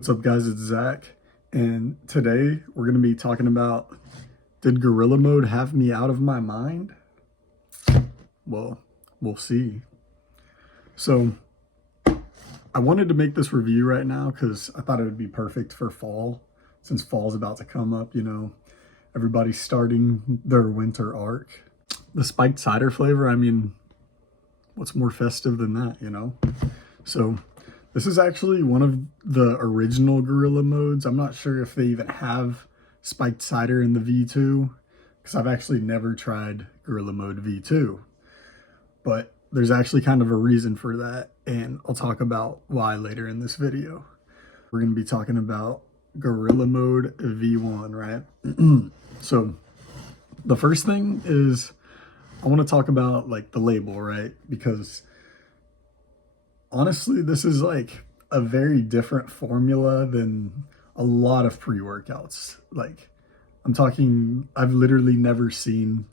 What's up, guys? It's Zach, and today we're going to be talking about, did Gorilla Mode have me out of my mind? Well, we'll see. So I wanted to make this review right now because I thought it would be perfect for fall, since fall's about to come up. Everybody's starting their winter arc. The spiked cider flavor, I mean, what's more festive than that? So this is actually one of the original Gorilla Modes. I'm not sure if they even have spiked cider in the V2, because I've actually never tried Gorilla Mode V2. But there's actually kind of a reason for that, and I'll talk about why later in this video. We're going to be talking about Gorilla Mode V1, right? So the first thing is I want to talk about like the label, right? Because honestly, this is like a very different formula than a lot of pre-workouts. Like, I'm talking, I've literally never seen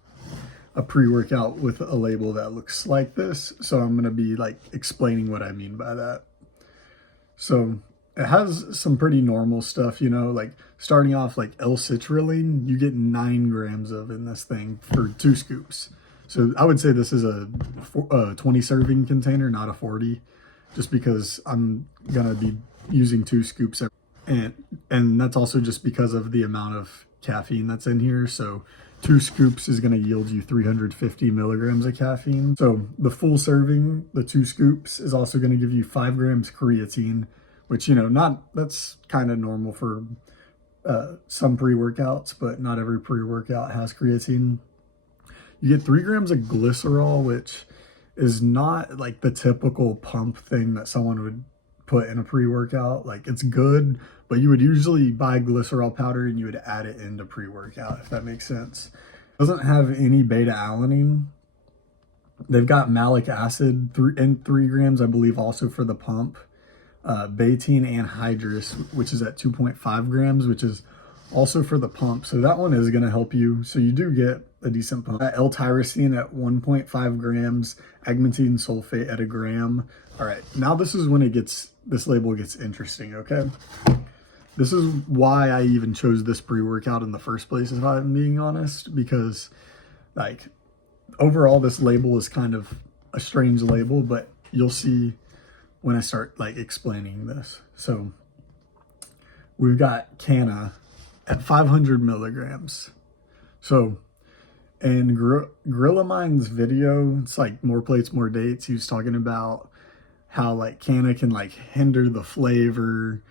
a pre-workout with a label that looks like this. So I'm going to be like explaining what I mean by that. So it has some pretty normal stuff, like starting off like L-citrulline, you get 9 grams of in this thing for 2 scoops. So I would say this is a 20 serving container, not a 40. Just because I'm gonna be using 2 scoops and that's also just because of the amount of caffeine that's in here. So 2 scoops is gonna yield you 350 milligrams of caffeine. So the full serving, the 2 scoops, is also gonna give you 5 grams creatine, which that's kind of normal for some pre-workouts, but not every pre-workout has creatine. You get 3 grams of glycerol, which is not like the typical pump thing that someone would put in a pre-workout. Like, it's good, but you would usually buy glycerol powder and you would add it into pre-workout, if that makes sense. It doesn't have any beta alanine. They've got malic acid in 3 grams, I believe, also for the pump. Betaine anhydrous, which is at 2.5 grams, which is also for the pump. So that one is going to help you. So you do get a decent pump. L-tyrosine at 1.5 grams, agmatine sulfate at 1 gram. All right, now this is when this label gets interesting, okay? This is why I even chose this pre-workout in the first place, if I'm being honest, because like overall this label is kind of a strange label, but you'll see when I start like explaining this. So we've got Canna at 500 milligrams. So in Gorilla Mind's video, it's like More Plates, More Dates, he was talking about how like Canna can like hinder the flavor.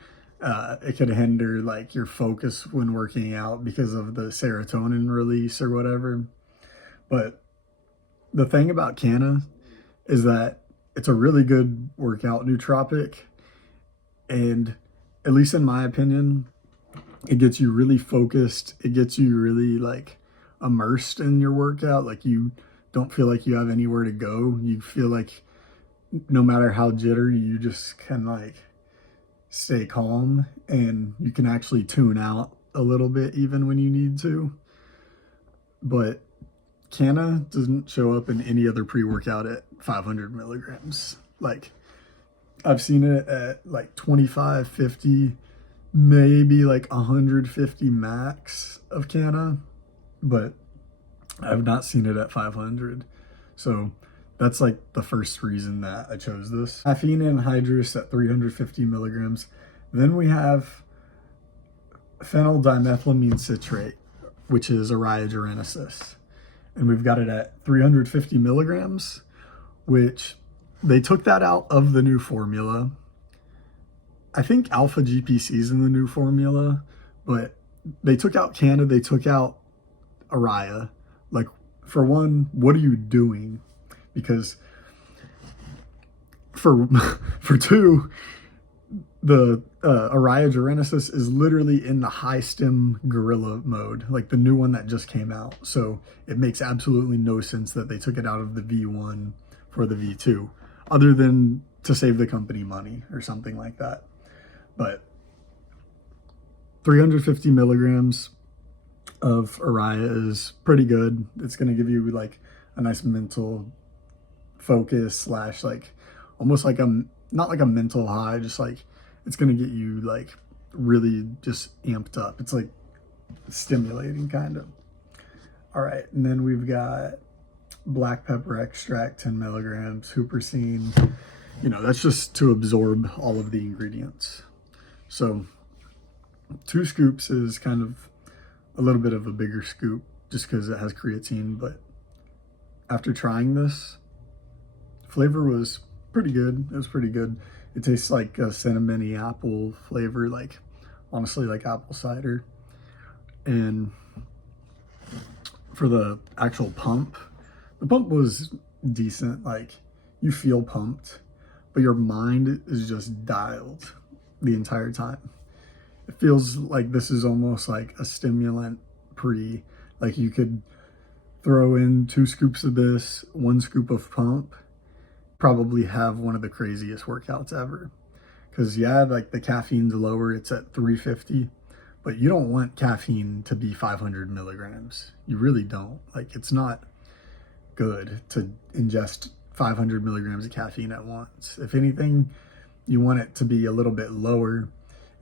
It could hinder like your focus when working out because of the serotonin release or whatever. But the thing about Canna is that it's a really good workout nootropic, and at least in my opinion, it gets you really focused. It gets you really like immersed in your workout. Like, you don't feel like you have anywhere to go. You feel like no matter how jittery, you just can like stay calm, and you can actually tune out a little bit even when you need to. But Canna doesn't show up in any other pre-workout at 500 milligrams. Like, I've seen it at like 25, 50, maybe like 150 max of Canna, but I've not seen it at 500. So that's like the first reason that I chose this. Caffeine anhydrous at 350 milligrams. Then we have phenyl-dimethylamine citrate, which is Araya genesis. And we've got it at 350 milligrams, which they took that out of the new formula. I think alpha GPC is in the new formula, but they took out Canna, they took out Araya. Like, for one, what are you doing? Because for two, the Araya genesis is literally in the high stem Gorilla Mode, like the new one that just came out. So it makes absolutely no sense that they took it out of the V1 for the V2, other than to save the company money or something like that. But 350 milligrams of Araya is pretty good. It's going to give you like a nice mental focus slash like almost like not like a mental high, just like it's going to get you like really just amped up. It's like stimulating kind of. All right, and then we've got black pepper extract, 10 milligrams, hupersine. You know, that's just to absorb all of the ingredients. So 2 scoops is kind of a little bit of a bigger scoop just because it has creatine, but after trying this, flavor was pretty good. It was pretty good. It tastes like a cinnamony apple flavor, like honestly like apple cider. And for the actual pump, the pump was decent. Like, you feel pumped, but your mind is just dialed the entire time. It feels like this is almost like a stimulant like you could throw in 2 scoops of this, 1 scoop of pump, probably have one of the craziest workouts ever. Because yeah, like the caffeine's lower, it's at 350, but you don't want caffeine to be 500 milligrams. You really don't. Like, it's not good to ingest 500 milligrams of caffeine at once. If anything, you want it to be a little bit lower,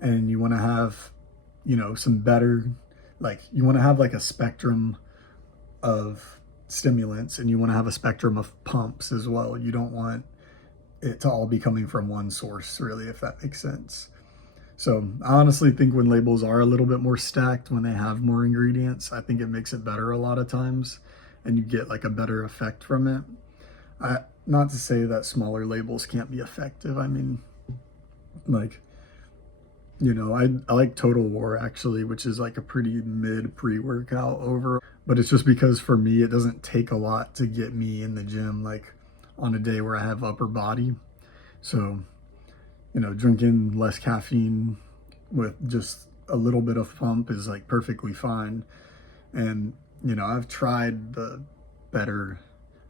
and you want to have, you know, some better, like, you want to have like a spectrum of stimulants, and you want to have a spectrum of pumps as well. You don't want it to all be coming from one source, really, if that makes sense. So I honestly think when labels are a little bit more stacked, when they have more ingredients, I think it makes it better a lot of times, and you get like a better effect from it. Not to say that smaller labels can't be effective. I mean, like, you know, I like Total War actually, which is like a pretty mid pre-workout over, but it's just because for me, it doesn't take a lot to get me in the gym, like on a day where I have upper body. So, you know, drinking less caffeine with just a little bit of pump is like perfectly fine. And, you know, I've tried the better,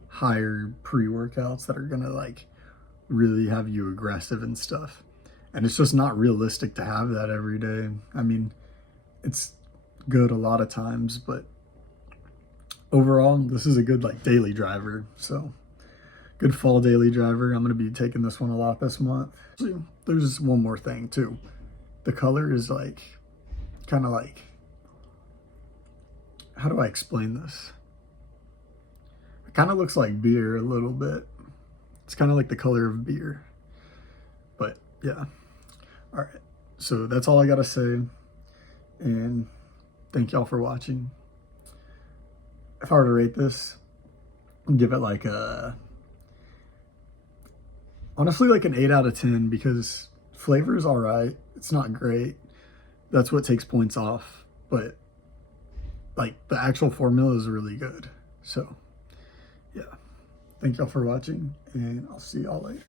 higher pre-workouts that are gonna like really have you aggressive and stuff. And it's just not realistic to have that every day. I mean, it's good a lot of times, but overall, this is a good like daily driver. So good fall daily driver. I'm gonna be taking this one a lot this month. Actually, there's one more thing too. The color is like, kind of like, how do I explain this? It kind of looks like beer a little bit. It's kind of like the color of beer. But yeah. All right. So that's all I got to say. And thank y'all for watching. If I were to rate this, I'd give it like honestly like an 8 out of 10, because flavor is all right. It's not great. That's what takes points off. But like the actual formula is really good. So yeah. Thank y'all for watching, and I'll see y'all later.